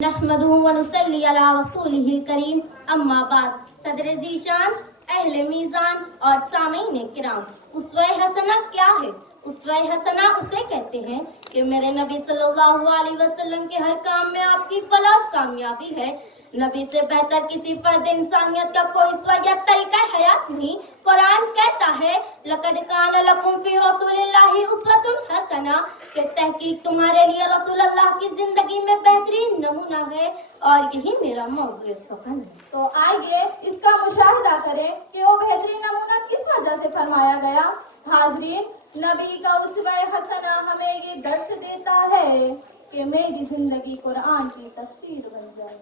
نحمده ونصلي على رسوله الکریم اما بعد. صدر ذیشان، اہل میزان اور سامعین کرام، اسوہ حسنہ کیا ہے؟ اسوہ حسنہ اسے کہتے ہیں کہ میرے نبی صلی اللہ علیہ وسلم کے ہر کام میں آپ کی فلاح کامیابی ہے. نبی سے بہتر کسی فرد انسانیت کا کوئی اسوہ یا طریقہ حیات نہیں. قرآن کہتا ہے لَقَدْ كَانَ لَكُمْ فِي رَسُولِ اللَّهِ أُسْوَةٌ حَسَنَةٌ کہ تحقیق تمہارے لیے رسول اللہ کی زندگی میں بہترین نمونہ ہے، اور یہی میرا موضوع سخن ہے. تو آئیے اس کا مشاہدہ کریں کہ وہ بہترین نمونہ کس وجہ سے فرمایا گیا. حاضرین، نبی کا اسوہ حسنہ ہمیں یہ درس دیتا ہے کہ میری زندگی قرآن کی تفسیر بن جائے.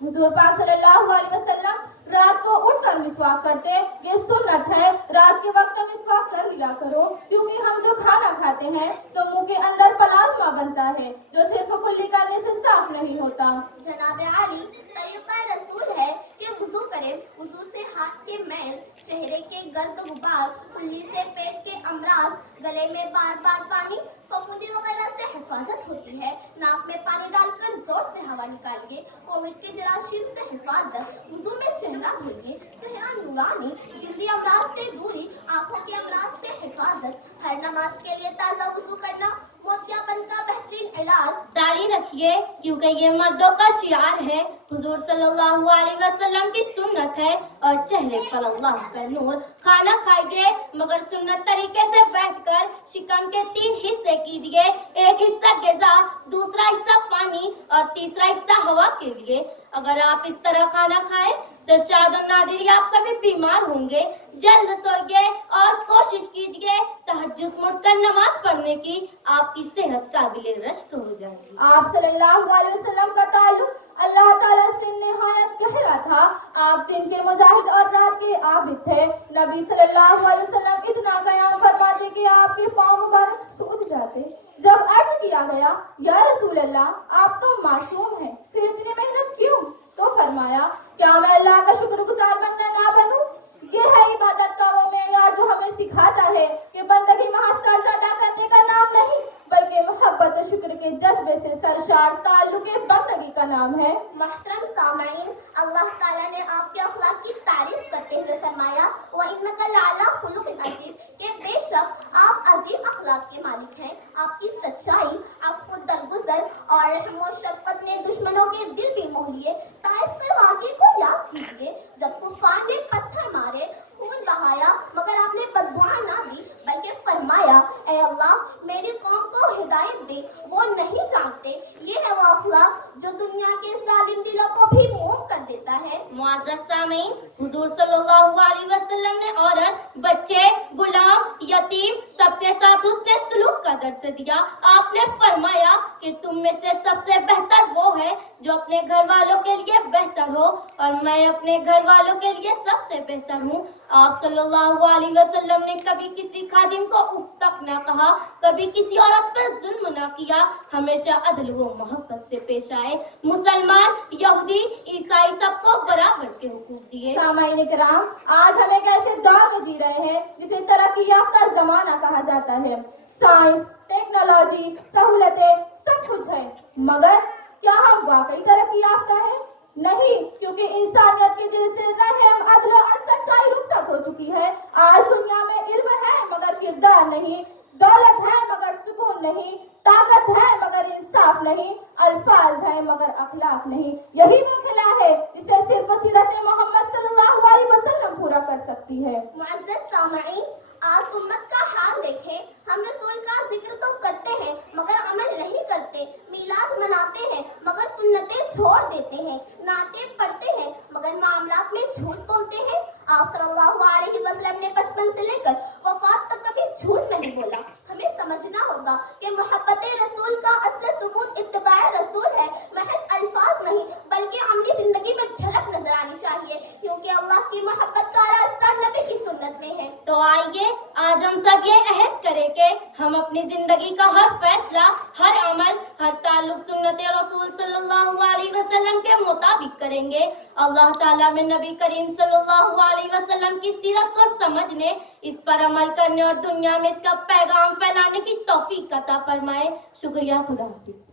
حضور پاک صلی اللہ علیہ وسلم رات کو اٹھ کر مسواک کرتے. یہ سنت ہے، رات کے وقت مسواک کر لیا کرو، کیونکہ ہم جو کھانا کھاتے ہیں تو منہ کے اندر پلازما بنتا ہے جو صرف کلی کرنے سے صاف نہیں ہوتا. جناب عالی، طریقہ رسول ہے کہ وضو کریں. وضو سے ہاتھ کے میل، چہرے کے گرد غبار، کلی سے پیٹ کے امراض، گلے میں بار بار پانی، ففودی وغیرہ سے حفاظت ہوتی ہے. ناک میں پانی ڈال کر زور سے ہوا نکالیے. کووڈ کے جراثیم سے حفاظت. وضو میں چہرہ دھوئیے. چہرہ نورانی. جلدی امراض سے دوری. آنکھوں کے امراض سے حفاظت. ہر نماز کے لیے تازہ وضو کرنا موتیاپن کا بہترین علاج. داڑھی رکھیے کیونکہ یہ مردوں کا شعار ہے. حضور صلی اللہ علیہ وسلم کی سنت ہے، اور چہرے پر اللہ کا نور. کھانا کھائیے مگر سنت طریقے سے بیٹھ کر. شکم کے 3 حصے کیجیے، ایک حصہ غذا، دوسرا حصہ پانی اور تیسرا حصہ ہوا کے لیے. اگر آپ اس طرح کھانا کھائیں تو شاید و نادر آپ کبھی بیمار ہوں گے. جلد سوئیے اور کوشش کیجیے تہجد مڑ کر نماز پڑھنے کی. آپ کی صحت قابل رشک ہو جائے گی. آپ صلی اللہ علیہ وسلم کا تعلق اللہ تعالیٰ سے نہایت گہرا تھا. آپ دن کے مجاہد اور رات کے عابد تھے. نبی صلی اللہ علیہ وسلم اتنا قیام فرماتے کہ آپ کے پاؤں مبارک سوکھ جاتے. جب عرض کیا گیا یا رسول اللہ آپ تو معصوم ہیں، پھر اتنی محنت کیوں؟ تو فرمایا کیا میں اللہ کا شکر گزار بندہ نہ بنوں؟ یہ ہے عبادت کا وہ معیار جو ہمیں سکھاتا ہے کہ بندگی محض قرض ادا کرنے کا نام نہیں بلکہ محبت و شکر کے جذبے سے سرشار تعلق بندگی کا نام ہے. محترم سامعین، اللہ تعالیٰ نے آپ کے اخلاق کی تعریف کرتے ہوئے فرمایا وَإِنَّكَ لَعَلَىٰ خُلُقٍ عَظِيمٍ کہ بے شک آپ عظیم اخلاق کے مالک ہیں. آپ کی سچائی، عفو، درگزر اور رحم و شفقت نے دشمنوں کے دل بھی موہ لیے. طائف کے واقعے کو یاد کیجیے جب طوفان نے پتھر مارے، خون بہایا، مگر آپ نے بددعا نہ دی بلکہ فرمایا اے اللہ میری قوم کو ہدایت دے، وہ نہیں جانتے. یہ ہے وہ اخلاق جو دنیا کے ظالم دلوں کو بھی موم کر دیتا ہے. معزز سامعین، حضور صلی اللہ علیہ وسلم نے عورت، بچے، غلام، یتیم سب کے ساتھ حسن سلوک کا درس دیا. آپ نے فرمایا کہ تم میں سے سب سے بہتر وہ ہے جو اپنے گھر والوں کے لیے بہتر ہو، اور میں اپنے گھر والوں کے لیے سب سے بہتر ہوں. آپ صلی اللہ علیہ وسلم نے کبھی کسی خادم کو اف تک نہ کہا، کبھی کسی عورت پر ظلم نہ کیا. ہمیشہ عدل و محبت سے پیش آئے. مسلمان، یہودی، عیسائی سب کو برابر کے حقوق دیے. سامعین کرام، آج ہم ایک ایسے دور میں جی رہے ہیں جسے ترقی یافتہ زمانہ کہا جاتا ہے. سائنس، ٹیکنالوجی، سہولتیں سب کچھ ہے، مگر کیا ہم واقعی ترقی یافتہ ہیں؟ نہیں، کیونکہ انسانیت کے دل سے رحم، عدل اور سچائی رخصت ہو چکی ہے. آج دنیا میں علم ہے مگر کردار نہیں، دولت ہے مگر سکون نہیں، طاقت ہے مگر انصاف نہیں، الفاظ ہے مگر اخلاق نہیں. یہی وہ خلا ہے جسے صرف سیرت محمد صلی اللہ علیہ وسلم پورا کر سکتی ہے. معزز سامعین، آج امت کا حال دیکھیں. ہم رسول کا ذکر تو کرتے ہیں مگر عمل نہیں کرتے. میلاد مناتے ہیں مگر سنتیں چھوڑ دیتے ہیں. نعتیں پڑھتے ہیں مگر معاملات میں جھوٹ بولتے ہیں. آپ صلی اللہ علیہ وسلم نے بچپن سے لے کر وفات تک کبھی جھوٹ نہیں بولا. ہمیں سمجھنا ہوگا کہ محبت رسول کا اصل ثبوت اتباع رسول ہے، محض الفاظ نہیں بلکہ عملی زندگی میں جھلک نظر آنی چاہیے، کیونکہ اللہ کی محبت کا راستہ نبی کی سنت میں ہے. تو آئیے آج ہم سب یہ عہد کریں کہ ہم اپنی زندگی کا ہر فیصلہ، ہر عمل، ہر تعلق سنت رسول صلی اللہ علیہ وسلم کے مطابق کریں گے. اللہ تعالیٰ میں نبی کریم صلی اللہ علیہ وسلم کی سیرت کو سمجھنے، اس پر عمل کرنے اور دنیا میں اس کا پیغام پھیلانے کی توفیق عطا فرمائے. شکریہ. خدا حافظ.